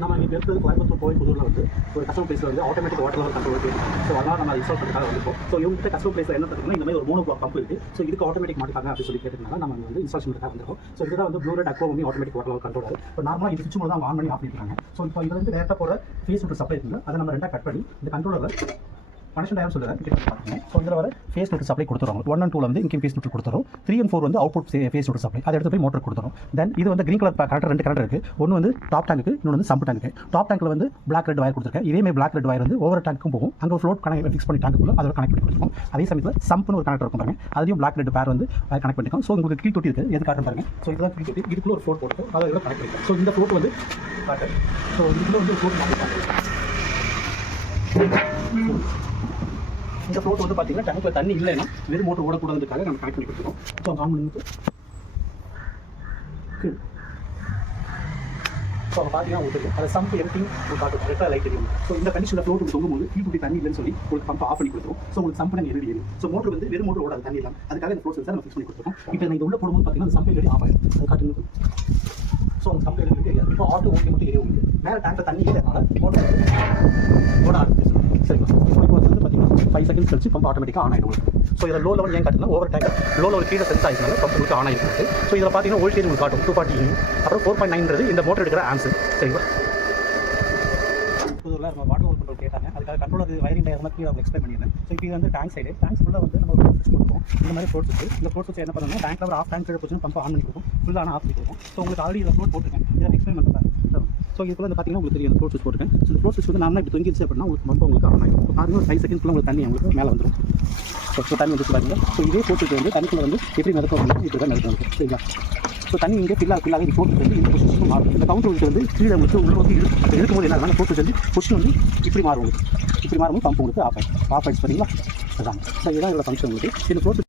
நம்ம இங்கே இருக்கிறது கோயம்புத்தூர் கோயம்புத்தூரில் வந்து ஒரு கஸ்டமர் பிளேஸில் வந்து ஆட்டோமேட்டிக் வாட்டர் லெவல் கண்ட்ரோல் இருக்குது. ஸோ அதனால் நம்ம இன்ஸ்டால் பண்ணுறதுக்காக வந்துருக்கோம். ஸோ இவங்ககிட்ட கஸ்டமர் பிளேஸில் என்ன பார்த்தீங்கன்னா இந்த மாதிரி ஒரு 3 பிளாக் பம்ப் இருக்குது. ஸோ இதுக்கு ஆட்டோமேட்டிக் மாட்டாங்க அப்படின்னு சொல்லி கேட்டதுனால நம்ம வந்து இன்ஸ்டாலேஷன் பண்ணுறதுக்காக வந்துருக்கோம். ஸோ இதுதான் வந்து ப்ளூ ரெட் அக்வாமி ஆட்டோமேட்டிக் வாட்டர் லெவல் கண்ட்ரோல். இப்போ நார்மலாக இது சுவிட்ச் தான் ஆன் பண்ணி ஆஃப் பண்ணிருக்காங்க. ஸோ இப்போ இது வந்து டேரெக்டாக போகிற ஃபேஸ் விட்டு சப்ளை இருக்குது. அதை நம்ம ரெண்டாக கட் பண்ணி இந்த கண்ட்ரோலர் கனெக்ஷன் டயர் சொல்லுறேன் பார்த்தீங்க. ஸோ இதில் வர ஃபேஸ் நோட்டு சப்ளை கொடுத்துருவோம். 1 and 2 வந்து இங்கே ஃபேஸ் நோட்டு கொடுத்துரும். 3 and 4 வந்து அவுட்புட் ஃபேஸ் நோட்டு சப்ளை. அதை எடுத்து போய் மோட்டர் கொடுத்துரும். தென் இது வந்து கிரீன் கலர் கனெக்டர் 2 கனெக்டர் இருக்குது. ஒன்று வந்து டாப் டேங்க்கு, இன்னொன்று வந்து சம்ப் டேங்க்கு. டாப் டேங்க்கில் வந்து பிளாக் ரெட் வயர் கொடுத்துருக்கேன். இதேமாதிரி பிளாக் ரெட் வயர் வந்து ஒவ்வொரு டேங்க்கும் போகும். அங்கே ஃப்ளோட் கனெக்ட் ஃபிக்ஸ் பண்ணி டேங்க்குள்ள அதோட கனெக்ட் பண்ணி கொடுத்துருக்கோம். அதே சமயத்தில் சம்ப்னு ஒரு கனெக்டர் இருக்கும் பாருங்க. அதையும் பிளாக் ரெட் பேர் வந்து கனெக்ட் பண்ணிருக்கோம். ஸோ உங்களுக்கு கீழ் தொட்டி இருக்குது. எது காட்டுறேன் பாருங்க. ஸோ இதுதான் கீழ் தொட்டி. இதுக்குள்ள ஒரு ஃப்ளோட் போட்டு அதை கனெக்ட் பண்ணிருக்கோம். ஸோ இந்த ஃப்ளோட் வந்து காட்டு. ஸோ இதுக்குள்ள வந்து ஃப்ளோட் இந்த ஃப்ளோட் வந்து பார்த்தீங்கன்னா டேங்க்கில் தண்ணி இல்லைன்னா வெறும் மோட்டர் ஓடக்கூடாதுக்காக நம்ம கனெக்ட் பண்ணி கொடுத்துருக்கோம். ஸோ ஆன் பண்ணிட்டு ஸோ அவங்க பார்த்தீங்கன்னா உங்களுக்கு அதை சம்ப் எம்டிங் காட்டும். ரெட்டாக லைட் தெரியும். ஸோ இந்த கண்டிஷனில் ஃப்ளோட் தொங்கும்போது கீழ் குட்டி தண்ணி இல்லைன்னு சொல்லி உங்களுக்கு பம்ப் ஆஃப் பண்ணி கொடுத்துரும். ஸோ உங்களுக்கு சம்ப் நாங்கள் எழுதி ஏறும். ஸோ மோட்டர் வந்து வெறும் மோட்டர் ஓடாது தண்ணி இல்லாமல். அதுக்காக இந்த ஃப்ளோட் சென்சார் நம்ம ஃபிக்ஸ் பண்ணி கொடுத்துருக்கோம். இப்போ நீங்கள் உள்ள போடும்போது பார்த்தீங்கன்னா அந்த சம்ப் எழுதி ஆஃப் ஆகும். அது காட்டுங்க. ஸோ அந்த சம்ப் எழுதி தெரியாது. இப்போ ஆட்டோ ஓகே மட்டும் எரியும். உங்களுக்கு மேலே டேங்கில் தண்ணி இல்லைனால மோட்டர் ஓட ஆரம்பிச்சு. சரிங்களா? ஸோ இப்போ வந்து பார்த்தீங்கன்னா 5 seconds கழிச்சு பம்ப் ஆட்டோமேட்டிக்காக ஆன் ஆகிடும். ஸோ இதில் லோ லெவல் ஏன் காட்டுனா ஓவர் டேங்கர் லோ லெவல் கீழே சென்ஸ் ஆகிடுனால பம்ப் உங்களுக்கு ஆன் ஆகிருக்கு. ஸோ இதில் பார்த்தீங்கன்னா வோல்டேஜ் உங்களுக்கு காட்டும் 240 அப்புறம் 4.9 இந்த மோட்டர் எடுக்கிற ஆன்சர். சரிங்களா? பொதுவாக நம்ம வாட்டர் லெவல் கண்ட்ரோல் கேட்டாங்க. அதுக்காக கண்ட்ரோல் வயரிங் டயர்லாம் கீழே அவங்க எக்ஸ்பிளைன் பண்ணியிருந்தேன். ஸோ இப்போ இது வந்து டேங்க் சைடு. டேங்க்ஸ் ஃபுல்லாக வந்து நம்ம ஃபிக்ஸ் கொடுப்போம். இந்த மாதிரி ஃப்ளோட் இருக்குது. இந்த ஃப்ளோட் வச்சு என்ன பண்ணணும், டேங்க் லெவல் ஆஃப் டேங்க் போச்சு பம்ப் ஆன் பண்ணி கொடுக்கும். ஃபுல்லாக ஆஃப் பண்ணி கொடுக்கும். ஸோ உங்களுக்கு ஆல்ரெடி இதில் ஃப்ளோட் போட்டுருக்கேன். இதை எக்ஸ்பிளைன் பண்ணுறேன். ஸோ இதுக்குள்ள வந்து பார்த்தீங்கன்னா உங்களுக்கு தெரியும் அந்த ஃப்ளோட் ஸ்விட்ச் போட்டுருக்கேன். ஸோ இந்த ஃப்ளோட் ஸ்விட்ச் வந்து நான் இப்படி தொங்கிடுச்சு அப்படின்னா உங்களுக்கு பம்ப் உங்களுக்கு ஆன் ஆகிடும். பாருங்க ஒரு 5 seconds உங்களுக்கு தண்ணி உங்களுக்கு மேலே வந்துடும். ஸோ தண்ணி வந்து பாருங்க. ஸோ இதே ஃப்ளோட் வந்து தண்ணிக்குள்ள வந்து எப்படி மிதக்கும் அப்படின்னா இப்படி தான் மிதக்கும். சரிங்களா? ஸோ தண்ணி இங்கே ஃபில்லாக இது போட்டு வந்து இந்த பொசிஷன் மாறும். இந்த கவுண்டர் வந்து கீழே உங்களுக்கு உள்ள வந்து இருக்கும்போது என்ன ஆகும், போட்டு வந்து பொசிஷன் வந்து இப்படி மாறும். உங்களுக்கு இப்படி மாறும்போது பம்ப் உங்களுக்கு ஆஃப் ஆகிடுச்சு. சரிங்களா? அதான் ஸோ இதுதான் இதோட ஃபங்க்ஷன் உங்களுக்கு. இந்த ஃப்ளோட்